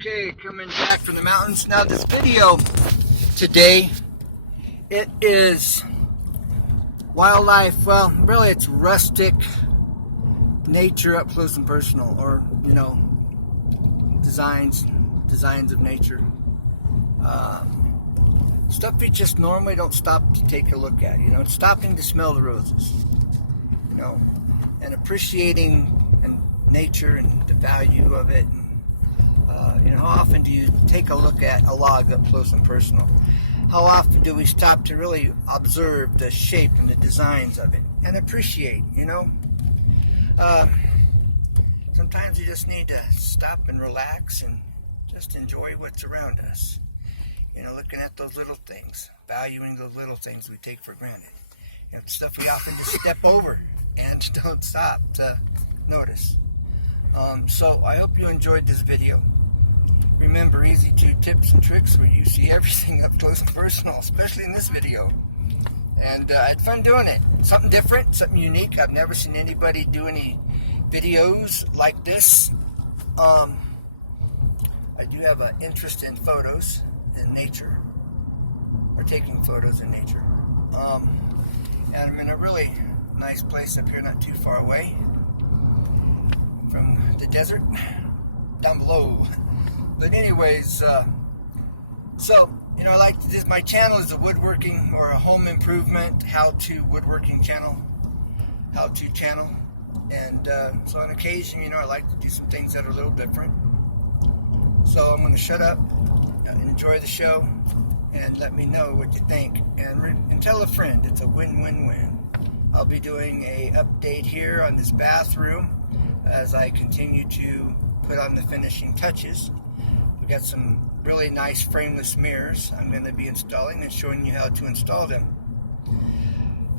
Okay, coming back from the mountains. Now this video today, it is wildlife, well, really it's rustic nature up close and personal, or, you know, designs of nature. Stuff we just normally don't stop to take a look at, you know, it's stopping to smell the roses, you know, and appreciating nature and the value of it. You know, how often do you take a look at a log up close and personal? How often do we stop to really observe the shape and the designs of it and appreciate, you know? Sometimes you just need to stop and relax and just enjoy what's around us. You know, looking at those little things, valuing those little things we take for granted. You know, stuff we often just step over and don't stop to notice. So I hope you enjoyed this video. Remember, easy 2 tips and tricks where you see everything up close and personal, especially in this video. And I had fun doing it. Something different, something unique. I've never seen anybody do any videos like this. I do have an interest in photos in nature, or taking photos in nature. And I'm in a really nice place up here, not too far away from the desert down below. But anyways, so, you know, my channel is a woodworking or a home improvement how-to woodworking channel, how-to channel. And so on occasion, you know, I like to do some things that are a little different. So I'm going to shut up, enjoy the show, and let me know what you think. And tell a friend, it's a win-win-win. I'll be doing a update here on this bathroom as I continue to put on the finishing touches. We got some really nice frameless mirrors I'm going to be installing and showing you how to install them.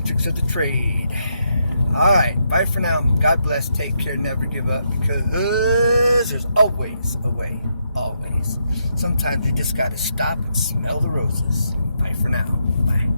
Tricks of the trade. Alright, bye for now. God bless, take care, never give up, because there's always a way. Always. Sometimes you just got to stop and smell the roses. Bye for now. Bye.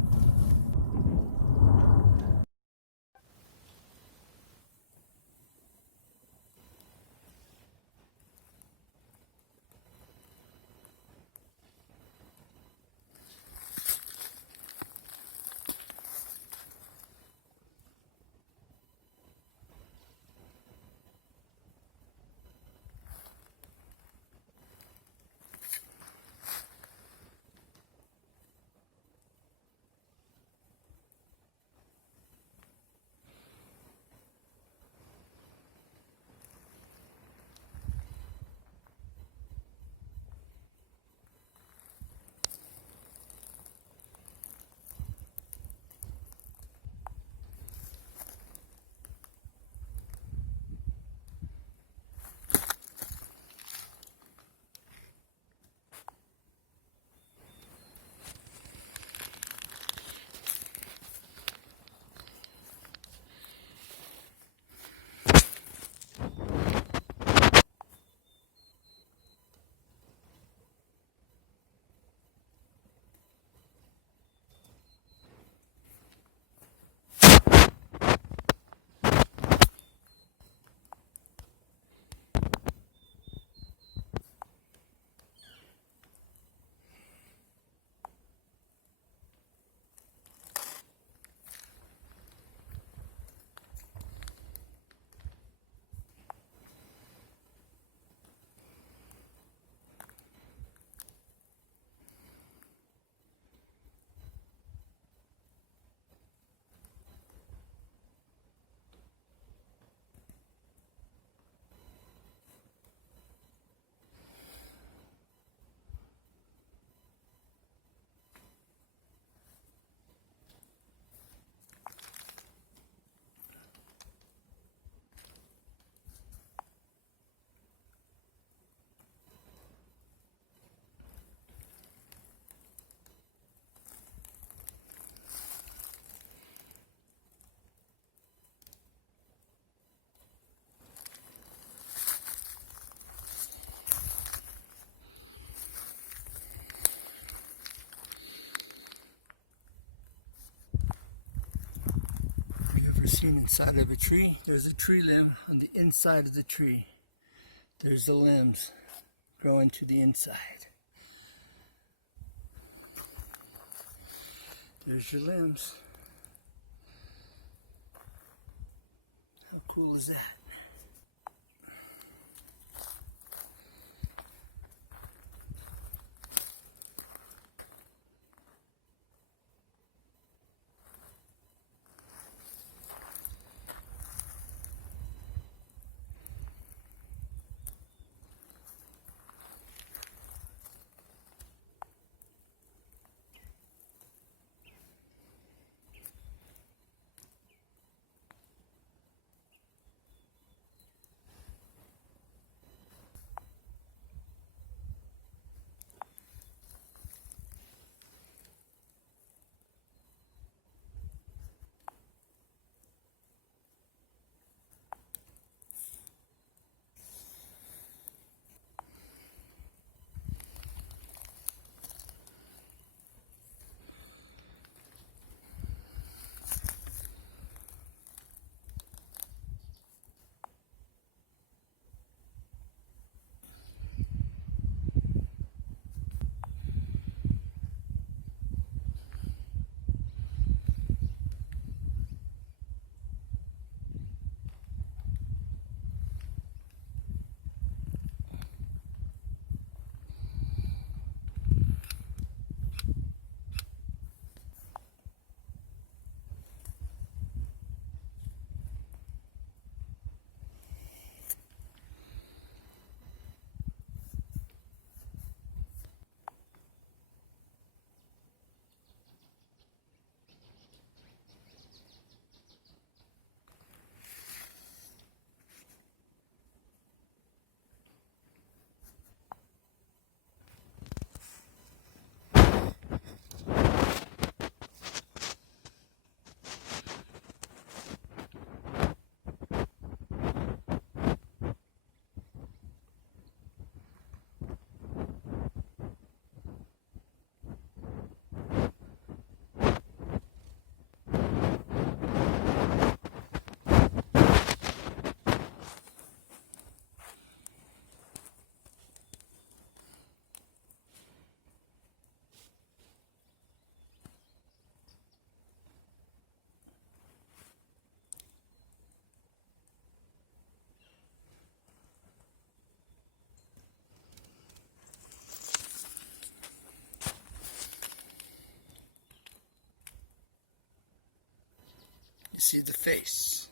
Seen inside of a tree. There's a tree limb on the inside of the tree. There's the limbs growing to the inside. There's your limbs. How cool is that? See the face.